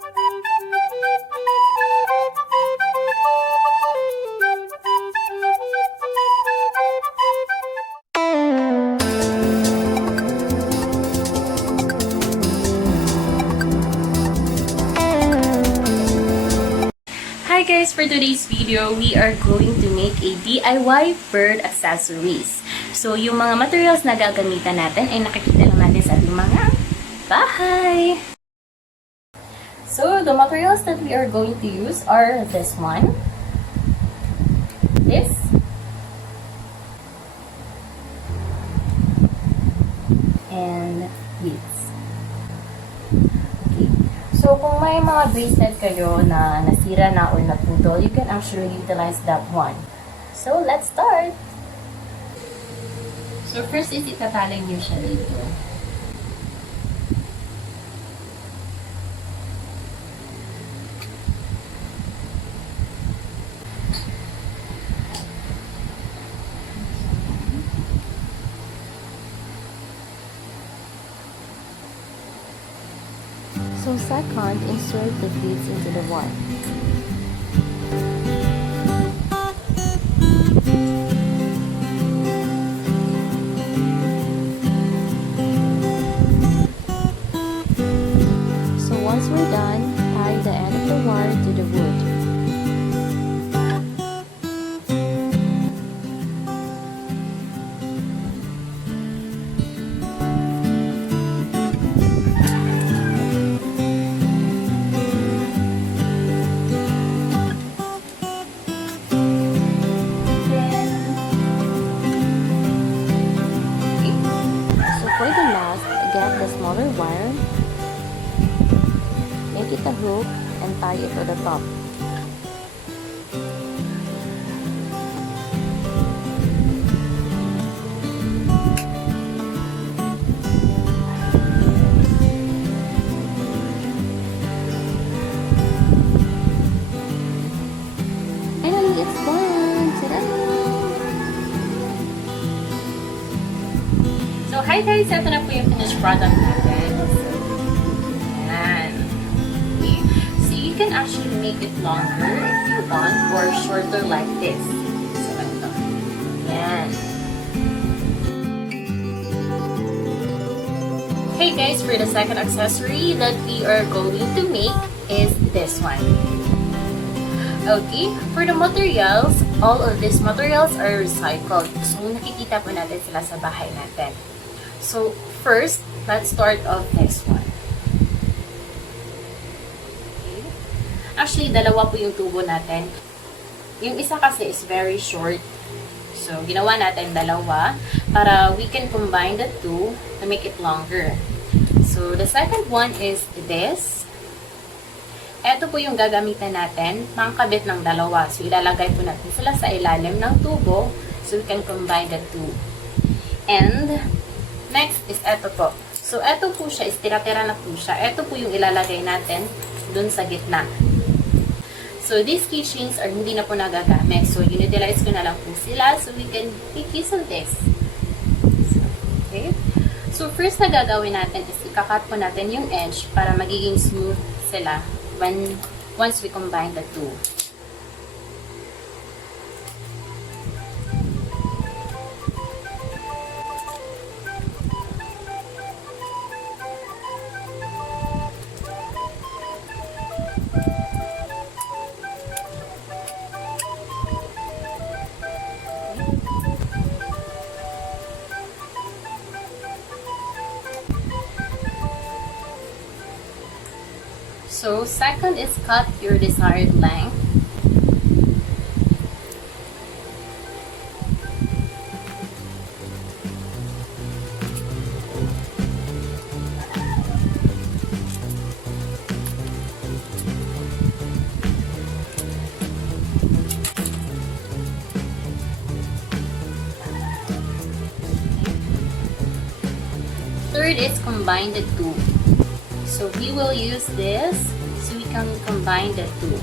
Hi guys! For today's video, we are going to make a DIY bird accessories. So, yung mga materials na gagamitan natin ay nakikita lang natin sa ating mga bahay. So, the materials that we are going to use are this one, this, and this. So, kung may mga bracelet kayo na nasira na or naputol, you can actually utilize that one. So, let's start! So, first is itataling nyo siya dito. So second, insert the beads into the wire. So once we're done, tie the end of the wire to the wood. Get the smaller wire, make it a hook, and tie it to the top. Finally, it's done! Ta-da! So, hi guys! Ito na po yung finished product natin. Ayan. Okay. So, you can actually make it longer if you want or shorter like this. So, ito. Ayan. Okay guys, for the second accessory that we are going to make is this one. Okay, for the materials, all of these materials are recycled. So, nakikita po natin sila sa bahay natin. So, first, let's start off this one. Okay. Actually, dalawa po yung tubo natin. Yung isa kasi is very short. So, ginawa natin dalawa para we can combine the two to make it longer. So, the second one is this. Ito po yung gagamitan natin, pangkabit ng dalawa. So, ilalagay po natin sila sa ilalim ng tubo so we can combine the two. And, next is ito po. So, ito po siya, is tira-tira na po siya. Ito po yung ilalagay natin dun sa gitna. So, these keychains are hindi na po nagagamit. So, inutilize ko na lang po sila so we can make use of this. So, okay. So, first na gagawin natin is ikakat po natin yung edge para magiging smooth sila once we combine the two. So, second is cut your desired length. Third is combine the two. So we will use this so we can combine the two.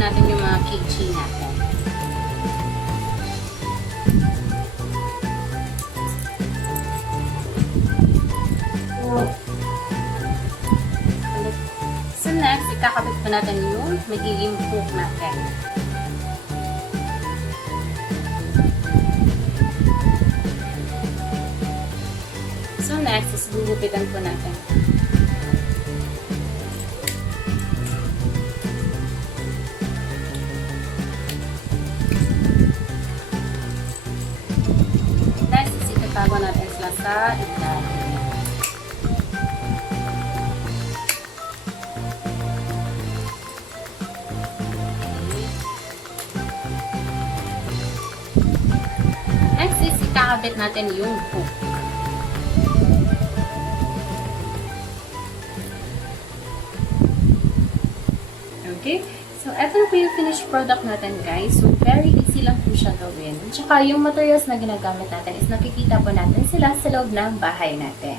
natin yung mga keychain natin. So next, ikakabit po natin yung magiging hook natin. So next is gugupitan po natin. Next is itatago natin sila sa ilalim. Next is ikakabit natin yung hook. Okay? So, eto na po yung finished product natin, guys. So, very easy lang po siya gawin. Tsaka, yung materials na ginagamit natin is nakikita po natin sila sa loob ng bahay natin.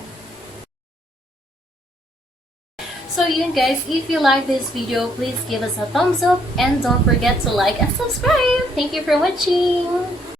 So, yun guys. If you like this video, please give us a thumbs up and don't forget to like and subscribe. Thank you for watching!